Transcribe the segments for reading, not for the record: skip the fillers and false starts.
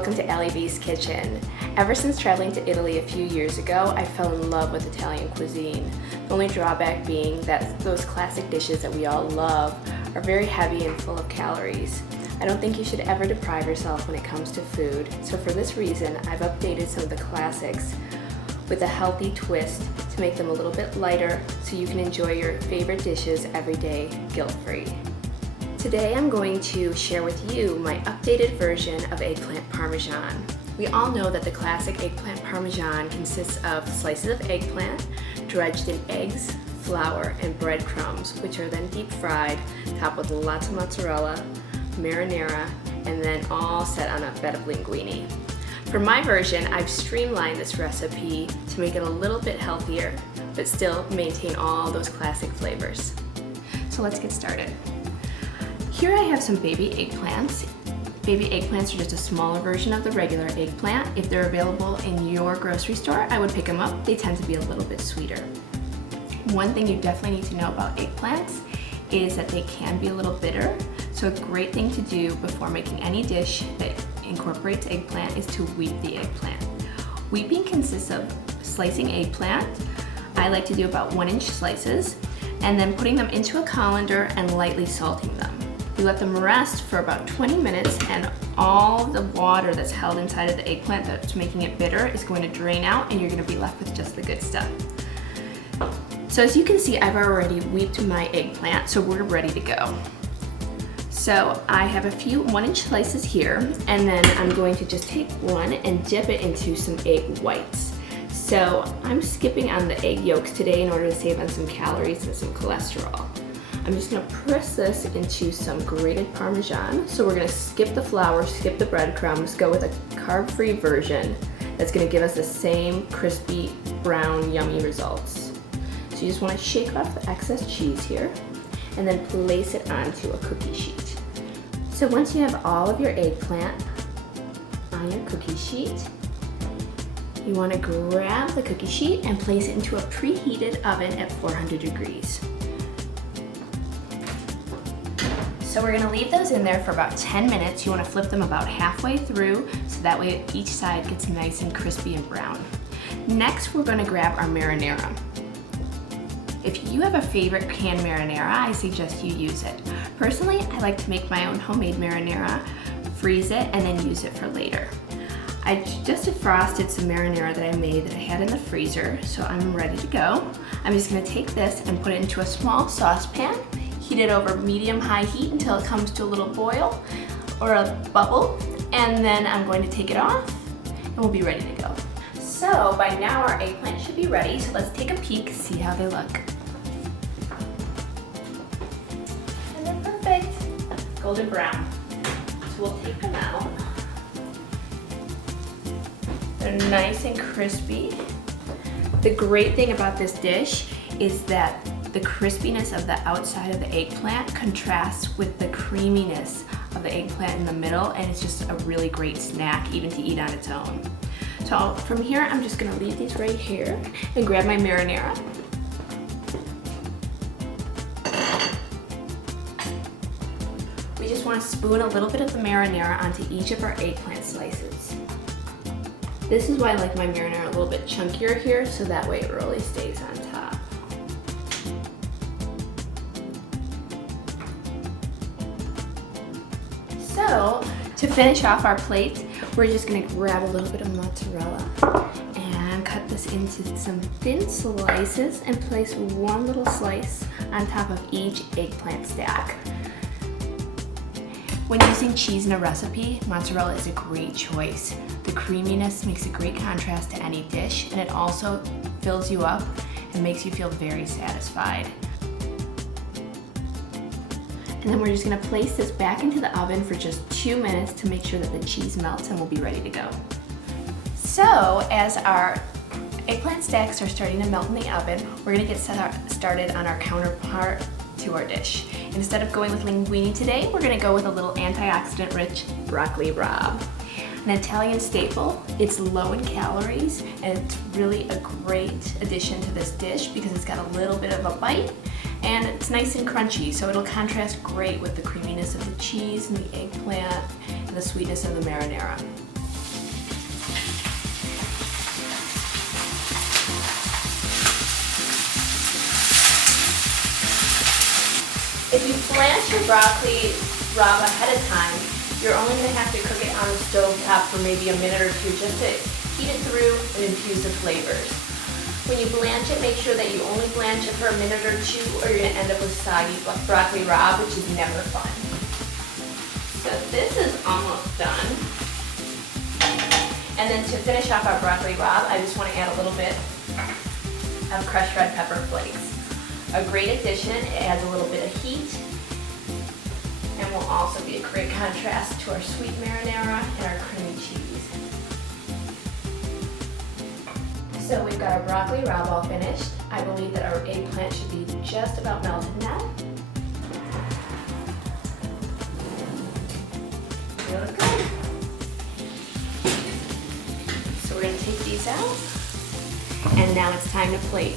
welcome to Ali B's Kitchen. Ever since traveling to Italy a few years ago, I fell in love with Italian cuisine. The only drawback being that those classic dishes that we all love are very heavy and full of calories. I don't think you should ever deprive yourself when it comes to food, so for this reason, I've updated some of the classics with a healthy twist to make them a little bit lighter so you can enjoy your favorite dishes every day guilt-free. Today I'm going to share with you my updated version of eggplant parmesan. We all know that the classic eggplant parmesan consists of slices of eggplant dredged in eggs, flour, and breadcrumbs, which are then deep fried, topped with lots of mozzarella, marinara, and then all set on a bed of linguine. For my version, I've streamlined this recipe to make it a little bit healthier, but still maintain all those classic flavors. So let's get started. Here I have some baby eggplants. Baby eggplants are just a smaller version of the regular eggplant. If they're available in your grocery store, I would pick them up. They tend to be a little bit sweeter. One thing you definitely need to know about eggplants is that they can be a little bitter. So a great thing to do before making any dish that incorporates eggplant is to weep the eggplant. Weeping consists of slicing eggplant. I like to do about 1-inch slices, and then putting them into a colander and lightly salting them. You let them rest for about 20 minutes, and all the water that's held inside of the eggplant that's making it bitter is going to drain out, and you're going to be left with just the good stuff. So as you can see, I've already weeped my eggplant, so we're ready to go. So I have a few 1-inch slices here, and then I'm going to just take one and dip it into some egg whites. So I'm skipping on the egg yolks today in order to save on some calories and some cholesterol. I'm just gonna press this into some grated Parmesan. So we're gonna skip the flour, skip the breadcrumbs, go with a carb-free version that's gonna give us the same crispy, brown, yummy results. So you just wanna shake off the excess cheese here and then place it onto a cookie sheet. So once you have all of your eggplant on your cookie sheet, you wanna grab the cookie sheet and place it into a preheated oven at 400 degrees. So we're gonna leave those in there for about 10 minutes. You wanna flip them about halfway through so that way each side gets nice and crispy and brown. Next, we're gonna grab our marinara. If you have a favorite canned marinara, I suggest you use it. Personally, I like to make my own homemade marinara, freeze it, and then use it for later. I just defrosted some marinara that I made that I had in the freezer, so I'm ready to go. I'm just gonna take this and put it into a small saucepan, heat it over medium-high heat until it comes to a little boil or a bubble, and then I'm going to take it off and we'll be ready to go. So by now our eggplant should be ready, so let's take a peek, see how they look. And they're perfect, golden brown. So we'll take them out. They're nice and crispy. The great thing about this dish is that the crispiness of the outside of the eggplant contrasts with the creaminess of the eggplant in the middle, and it's just a really great snack even to eat on its own. So from here, I'm just gonna leave these right here and grab my marinara. We just wanna spoon a little bit of the marinara onto each of our eggplant slices. This is why I like my marinara a little bit chunkier here, so that way it really stays on top. So, to finish off our plate, we're just gonna grab a little bit of mozzarella and cut this into some thin slices and place one little slice on top of each eggplant stack. When using cheese in a recipe, mozzarella is a great choice. The creaminess makes a great contrast to any dish, and it also fills you up and makes you feel very satisfied. And then we're just gonna place this back into the oven for just 2 minutes to make sure that the cheese melts, and we'll be ready to go. So as our eggplant stacks are starting to melt in the oven, we're gonna get started on our counterpart to our dish. Instead of going with linguine today, we're gonna go with a little antioxidant-rich broccoli rabe. An Italian staple. It's low in calories, and it's really a great addition to this dish because it's got a little bit of a bite and it's nice and crunchy, so it'll contrast great with the creaminess of the cheese and the eggplant and the sweetness of the marinara. If you blanch your broccoli rabe ahead of time, you're only going to have to cook it on the stove top for maybe a minute or two just to heat it through and infuse the flavors. When you blanch it, make sure that you only blanch it for a minute or two or you're going to end up with soggy broccoli rabe, which is never fun. So this is almost done. And then to finish off our broccoli rabe, I just want to add a little bit of crushed red pepper flakes. A great addition, it adds a little bit of heat and will also be a great contrast to our sweet marinara and our creamy cheese. So we've got our broccoli rabe all finished. I believe that our eggplant should be just about melted now. Really good. So we're going to take these out, and now it's time to plate.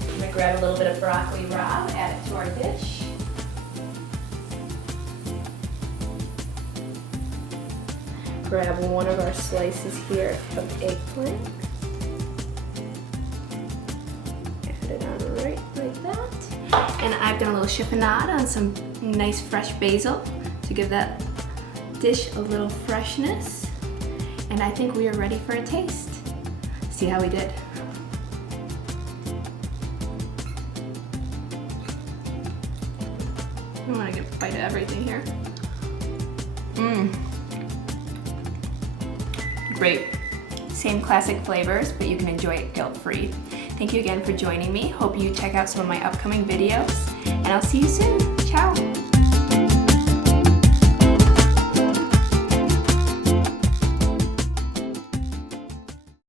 I'm going to grab a little bit of broccoli rabe, add it to our dish. Grab one of our slices here of eggplant. Add it on right like that. And I've done a little chiffonade on some nice fresh basil to give that dish a little freshness. And I think we are ready for a taste. See how we did. I want to get a bite of everything here. Great. Same classic flavors, but you can enjoy it guilt-free. Thank you again for joining me. Hope you check out some of my upcoming videos, and I'll see you soon.